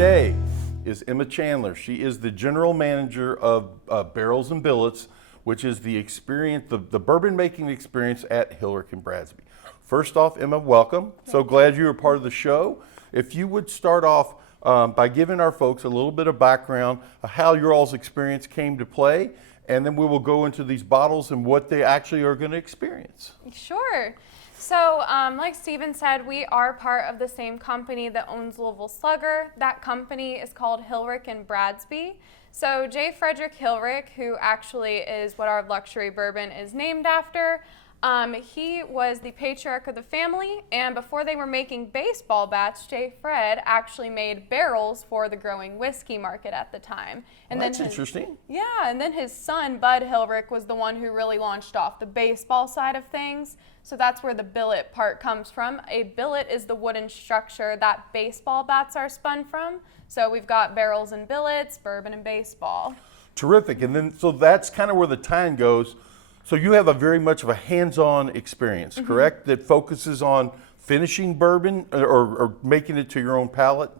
today is Emma Chandler. She is the general manager of Barrels and Billets, which is the experience, the bourbon making experience at Hilrick and Bradsby. First off, Emma, welcome. So glad you were part of the show. If you would start off by giving our folks a little bit of background of how your all's experience came to play, and then we will go into these bottles and what they actually are going to experience. Sure. So like Steven said, we are part of the same company that owns Louisville Slugger. That company is called Hilrick and Bradsby. So J. Frederick Hilrick, who actually is what our luxury bourbon is named after, he was the patriarch of the family, and before they were making baseball bats, J. Fred actually made barrels for the growing whiskey market at the time. And that's interesting. Yeah, and then his son, Bud Hilrick, was the one who really launched off the baseball side of things. So that's where the billet part comes from. A billet is the wooden structure that baseball bats are spun from. So we've got barrels and billets, bourbon and baseball. Terrific. And then, so that's kind of where the time goes. So you have a very much of a hands-on experience, correct? That focuses on finishing bourbon or making it to your own palate.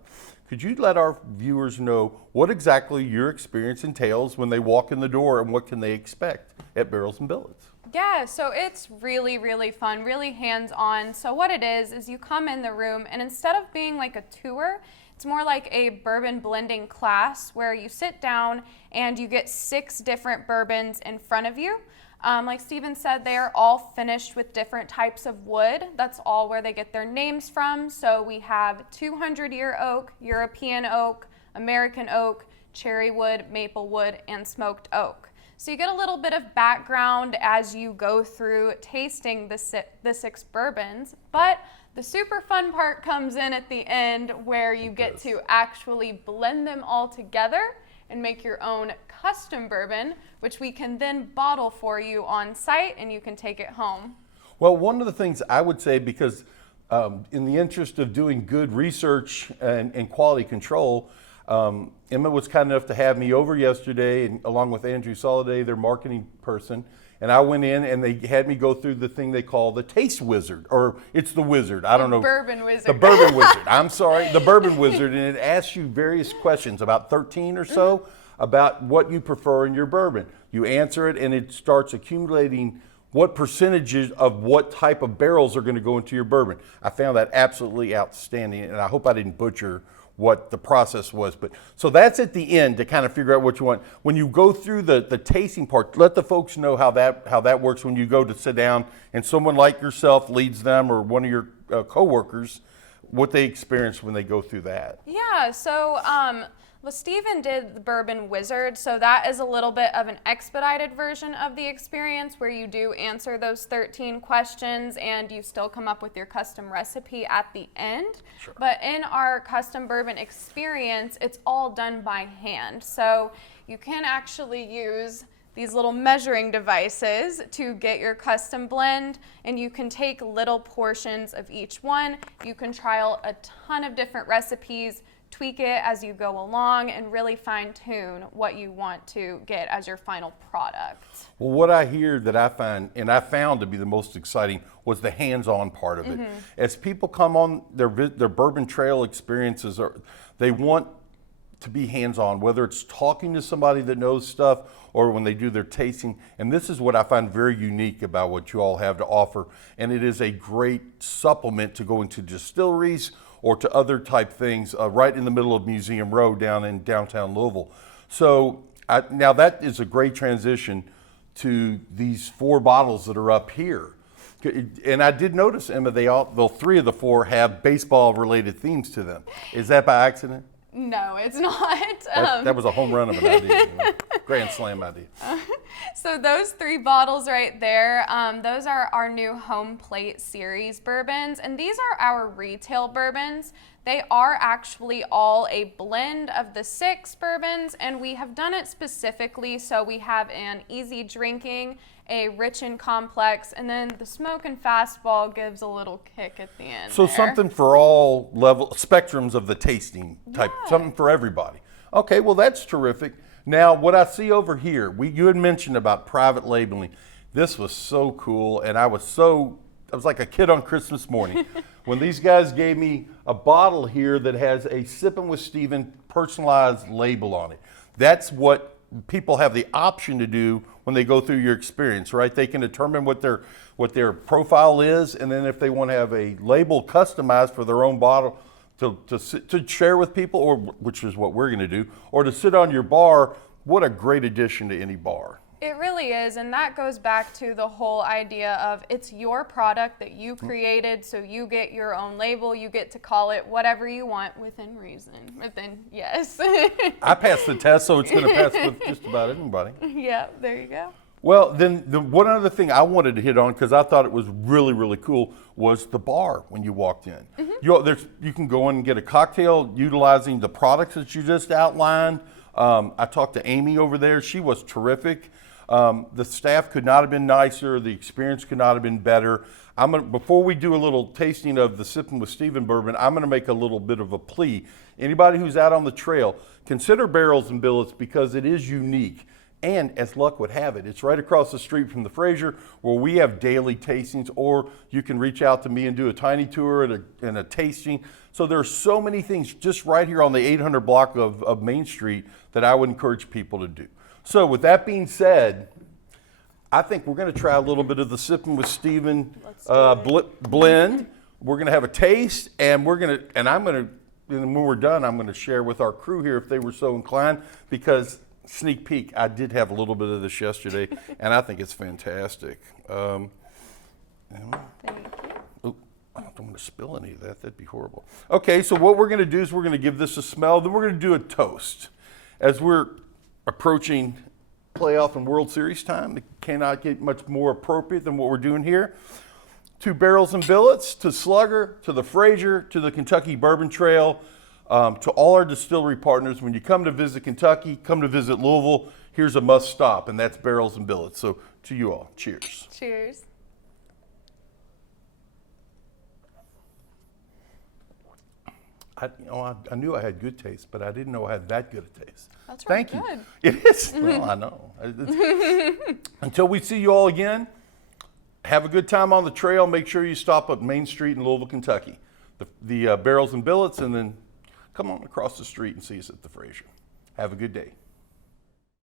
Could you let our viewers know what exactly your experience entails when they walk in the door and what can they expect at Barrels and Billets? Yeah, so it's really, really fun, really hands-on. So what it is you come in the room, and instead of being like a tour, it's more like a bourbon blending class where you sit down and you get 6 different bourbons in front of you. Like Steven said, they are all finished with different types of wood. That's all where they get their names from. So we have 200-year oak, European oak, American oak, cherry wood, maple wood, and smoked oak. So you get a little bit of background as you go through tasting the 6 bourbons, but the super fun part comes in at the end where you get to actually blend them all together and make your own custom bourbon, which we can then bottle for you on site and you can take it home. Well, one of the things I would say, because in the interest of doing good research and quality control, Emma was kind enough to have me over yesterday, and along with Andrew Soliday, their marketing person, and I went in and they had me go through the thing they call the Taste Wizard, or it's the Wizard, I don't know. Bourbon Wizard. The Bourbon Wizard, I'm sorry, the Bourbon Wizard, and it asks you various questions, about 13 or so, about what you prefer in your bourbon. You answer it and it starts accumulating what percentages of what type of barrels are going to go into your bourbon. I found that absolutely outstanding, and I hope I didn't butcher what the process was. But so that's at the end to kind of figure out what you want. When you go through the tasting part, let the folks know how that works when you go to sit down and someone like yourself leads them, or one of your coworkers, what they experience when they go through that. Yeah, so well, Steven did the Bourbon Wizard, so that is a little bit of an expedited version of the experience where you do answer those 13 questions and you still come up with your custom recipe at the end. Sure. But in our custom bourbon experience, it's all done by hand. So you can actually use these little measuring devices to get your custom blend, and you can take little portions of each one. You can trial a ton of different recipes, tweak it as you go along, and really fine tune what you want to get as your final product. Well, what I hear that I find, and I found to be the most exciting, was the hands-on part of it. As people come on their bourbon trail experiences, they want to be hands-on, whether it's talking to somebody that knows stuff or when they do their tasting. And this is what I find very unique about what you all have to offer. And it is a great supplement to going to distilleries or to other type things right in the middle of Museum Row down in downtown Louisville. So now that is a great transition to these 4 bottles that are up here. And I did notice, Emma, the 3 of the 4 have baseball related themes to them. Is that by accident? No, it's not. That was a home run of an idea. Grand slam idea. So those 3 bottles right there, those are our new Home Plate Series bourbons, and these are our retail bourbons. They are actually all a blend of the 6 bourbons, and we have done it specifically so we have an easy drinking, a rich and complex, and then the smoke and fastball gives a little kick at the end. So there. Something for all spectrums of the tasting type, something for everybody. Okay, well that's terrific. Now what I see over here, you had mentioned about private labeling. This was so cool, and I was so I was like a kid on Christmas morning when these guys gave me a bottle here that has a Sippin' with Steven personalized label on it. That's what people have the option to do when they go through your experience, right? They can determine what their profile is, and then if they want to have a label customized for their own bottle to share with people, or which is what we're going to do, or to sit on your bar. What a great addition to any bar. It really is, and that goes back to the whole idea of it's your product that you created, so you get your own label, you get to call it whatever you want within reason. Yes. I passed the test, so it's going to pass with just about anybody. Yeah, there you go. Well, then the one other thing I wanted to hit on, because I thought it was really, really cool, was the bar when you walked in. You can go in and get a cocktail utilizing the products that you just outlined. I talked to Amy over there. She was terrific. The staff could not have been nicer. The experience could not have been better. Before we do a little tasting of the Sippin' with Steven bourbon, I'm going to make a little bit of a plea. Anybody who's out on the trail, consider Barrels and Billets because it is unique. And as luck would have it, it's right across the street from the Fraser where we have daily tastings, or you can reach out to me and do a tiny tour and a tasting. So there are so many things just right here on the 800 block of Main Street that I would encourage people to do. So with that being said, I think we're going to try a little bit of the Sippin' with Steven blend. We're going to have a taste, and when we're done, I'm going to share with our crew here if they were so inclined, because sneak peek, I did have a little bit of this yesterday, and I think it's fantastic. Thank you. I don't want to spill any of that. That'd be horrible. Okay, so what we're going to do is we're going to give this a smell. Then we're going to do a toast. As we're approaching playoff and World Series time, it cannot get much more appropriate than what we're doing here. To Barrels and Billets, to Slugger, to the Fraser, to the Kentucky Bourbon Trail, to all our distillery partners. When you come to visit Kentucky, come to visit Louisville, here's a must stop, and that's Barrels and Billets. So to you all, cheers. Cheers. I knew I had good taste, but I didn't know I had that good a taste. That's really Thank you. good. It is. Well, I know. Until we see you all again, have a good time on the trail. Make sure you stop at Main Street in Louisville, Kentucky. The Barrels and Billets, and then come on across the street and see us at the Fraser. Have a good day.